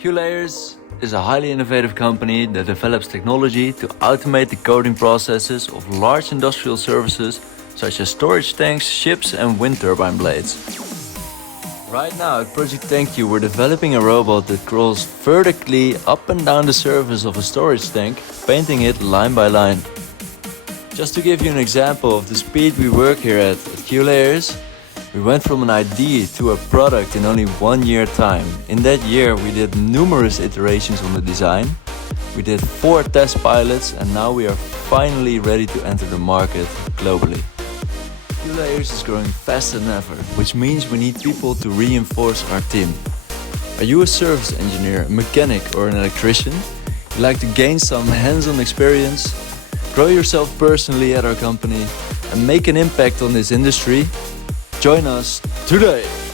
Qlayers is a highly innovative company that develops technology to automate the coding processes of large industrial services such as storage tanks, ships and wind turbine blades. Right now at Project 𝐒𝐞𝐫𝐯 we're developing a robot that crawls vertically up and down the surface of a storage tank, painting it line by line. Just to give you an example of the speed we work here at Qlayers, we went from an idea to a product in only 1 year time. In that year we did numerous iterations on the design, we did 4 test pilots and now we are finally ready to enter the market globally. Qlayers is growing faster than ever, which means we need people to reinforce our team. Are you a service engineer, a mechanic or an electrician? You'd like to gain some hands-on experience, grow yourself personally at our company and make an impact on this industry? Join us today!